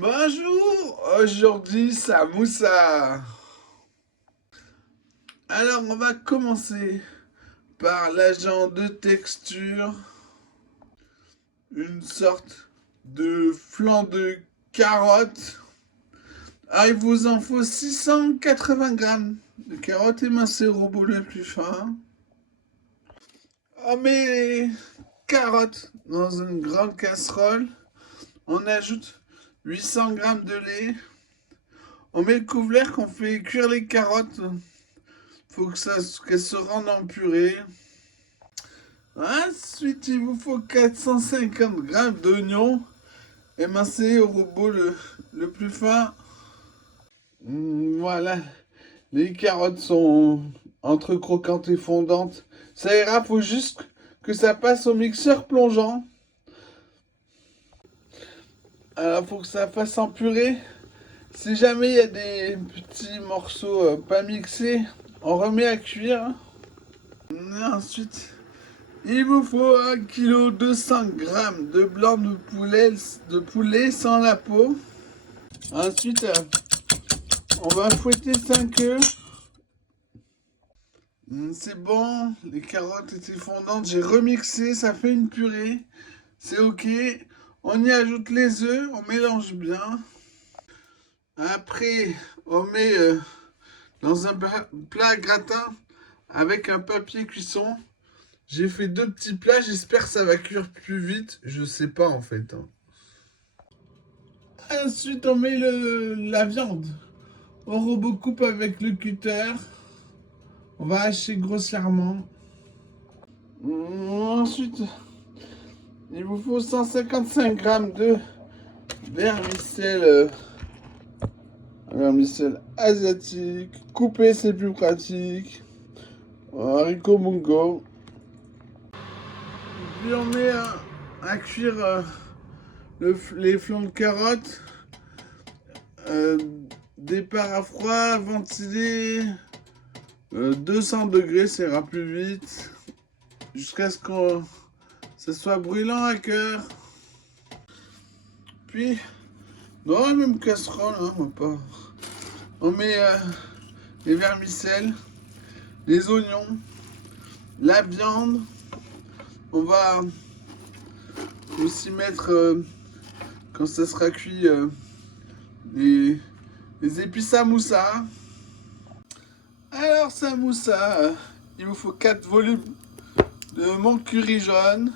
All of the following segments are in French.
Bonjour, aujourd'hui Samoussa. Alors on va commencer par l'agent de texture, une sorte de flanc de carotte. Ah, il vous en faut 680 grammes de carottes émincées au robot le plus fin. On met les carottes dans une grande casserole. On ajoute 800 grammes de lait. On met le couvercle qu'on fait cuire les carottes. Faut qu'elles se rendent en purée. Ensuite, il vous faut 450 grammes d'oignons émincés au robot le plus fin. Voilà, les carottes sont entre croquantes et fondantes. Ça ira, faut juste que ça passe au mixeur plongeant. Alors, faut que ça fasse en purée. Si jamais il y a des petits morceaux pas mixés, on remet à cuire. Et ensuite, il vous faut 1,2 kg de blanc de poulet sans la peau. Ensuite, on va fouetter 5 œufs. C'est bon, les carottes étaient fondantes, j'ai remixé, ça fait une purée. C'est ok. On y ajoute les œufs, on mélange bien. Après, on met dans un plat gratin avec un papier cuisson. J'ai fait 2 petits plats, j'espère que ça va cuire plus vite. Je sais pas en fait. Ensuite, on met la viande au robot coupe avec le cutter. On va hacher grossièrement. Ensuite, il vous faut 155 grammes de vermicelle. Vermicelle asiatique. Couper, c'est plus pratique. Haricot mungo. Puis on met à cuire les flancs de carottes. Départ à froid, ventilé. 200 degrés, ça ira plus vite. Jusqu'à ce que ça soit brûlant à cœur. Puis, dans la même casserole, on met les vermicelles, les oignons, la viande. On va aussi mettre, quand ça sera cuit, les épices samoussa. Alors samoussa, il vous faut 4 volumes de mon curry jaune,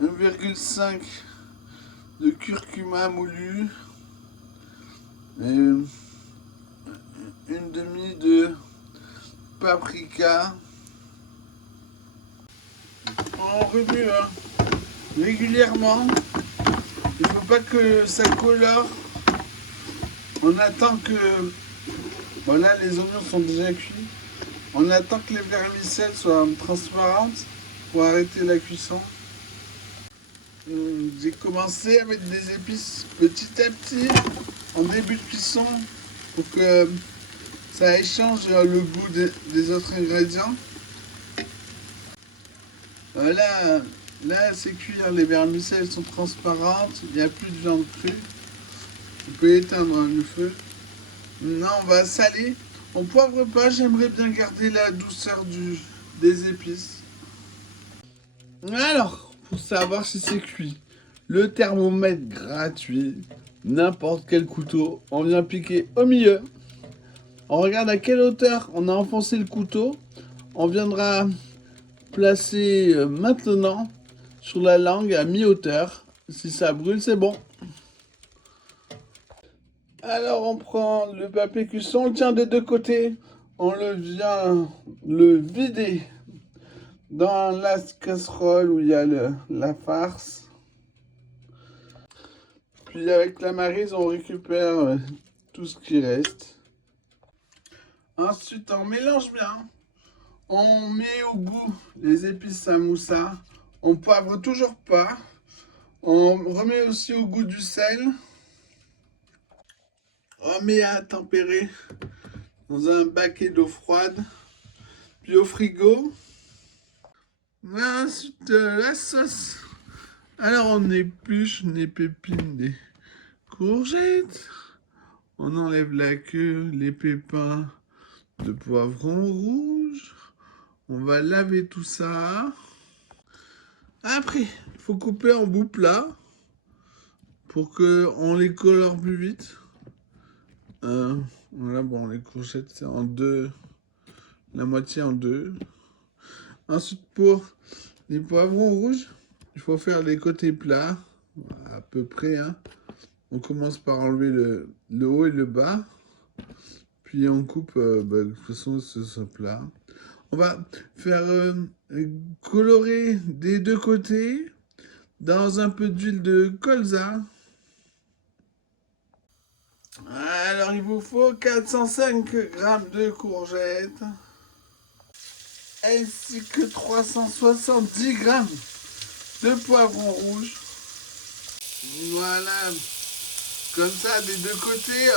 1,5 de curcuma moulu, et une demi de paprika. On remue régulièrement. Il ne faut pas que ça colore. On attend que... Voilà, les oignons sont déjà cuits. On attend que les vermicelles soient transparentes pour arrêter la cuisson. J'ai commencé à mettre des épices petit à petit en début de cuisson pour que ça échange le goût des autres ingrédients. Voilà, là c'est cuit, les vermicelles sont transparentes, il n'y a plus de viande crue. On peut éteindre le feu. Maintenant on va saler. On poivre pas, j'aimerais bien garder la douceur des épices. Alors, pour savoir si c'est cuit, le thermomètre gratuit, n'importe quel couteau, on vient piquer au milieu. On regarde à quelle hauteur on a enfoncé le couteau. On viendra placer maintenant sur la langue à mi-hauteur. Si ça brûle, c'est bon. Alors on prend le papier cuisson, on le tient des deux côtés. On vient le vider dans la casserole où il y a la farce. Puis avec la maryse, on récupère tout ce qui reste. Ensuite, on mélange bien. On met au goût les épices samoussa. On poivre toujours pas. On remet aussi au goût du sel. On met à tempérer dans un baquet d'eau froide. Puis au frigo. Ensuite, la sauce. Alors on épluche les pépines des courgette. On enlève la queue, les pépins de poivron rouge. On va laver tout ça. Après, il faut couper en bouts plats pour qu'on les colore plus vite. Voilà, bon, les courgettes, c'est en deux, la moitié en deux. Ensuite, pour les poivrons rouges, il faut faire les côtés plats, à peu près. Hein. On commence par enlever le haut et le bas. Puis on coupe de toute façon ce plat. On va faire colorer des deux côtés dans un peu d'huile de colza. Alors il vous faut 405 g de courgettes ainsi que 370 g de poivrons rouges. Voilà, comme ça des deux côtés.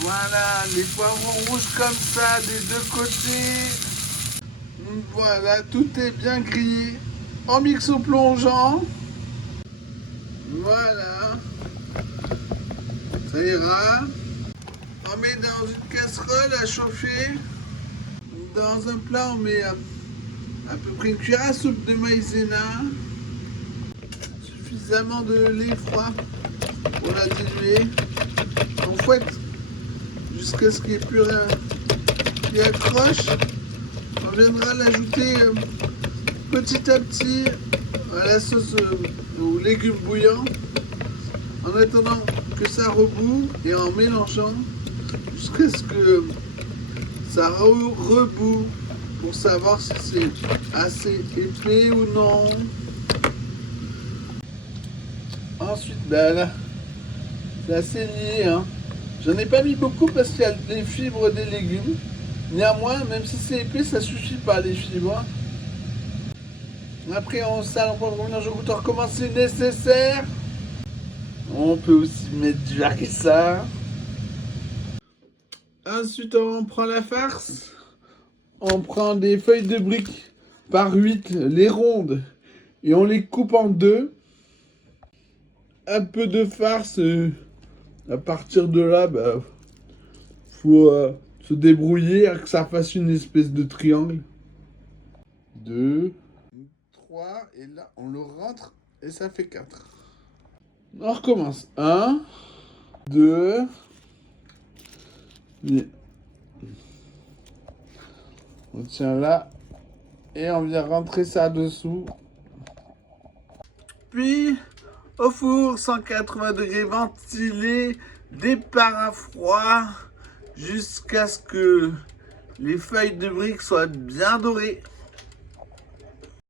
Voilà, les poivrons rouges comme ça des deux côtés. Voilà, tout est bien grillé. En mixo-plongeant. Voilà. Ça ira. On met dans une casserole à chauffer. Dans un plat, on met à peu près une cuillère à soupe de maïzena. Suffisamment de lait froid pour la diluer. On fouette jusqu'à ce qu'il n'y ait plus rien qui accroche. On viendra l'ajouter petit à petit à la sauce aux légumes bouillants en attendant que ça reboue et en mélangeant jusqu'à ce que ça reboue pour savoir si c'est assez épais ou non. Ensuite, ben là, c'est assez lié, hein. J'en ai pas mis beaucoup parce qu'il y a les fibres des légumes. Néanmoins, même si c'est épais, ça suffit pas les fibres. Après, on sale, on prend le mélange au goûteur comment c'est nécessaire. On peut aussi mettre du harissa. Ensuite, on prend la farce. On prend des feuilles de briques par 8, les rondes, et on les coupe en deux. Un peu de farce. À partir de là, bah, faut se débrouiller à que ça fasse une espèce de triangle. 2, 3, et là on le rentre et ça fait 4. On recommence. 1, 2, on tient là et on vient rentrer ça dessous. Puis au four 180 degrés ventilé, départ à froid jusqu'à ce que les feuilles de briques soient bien dorées.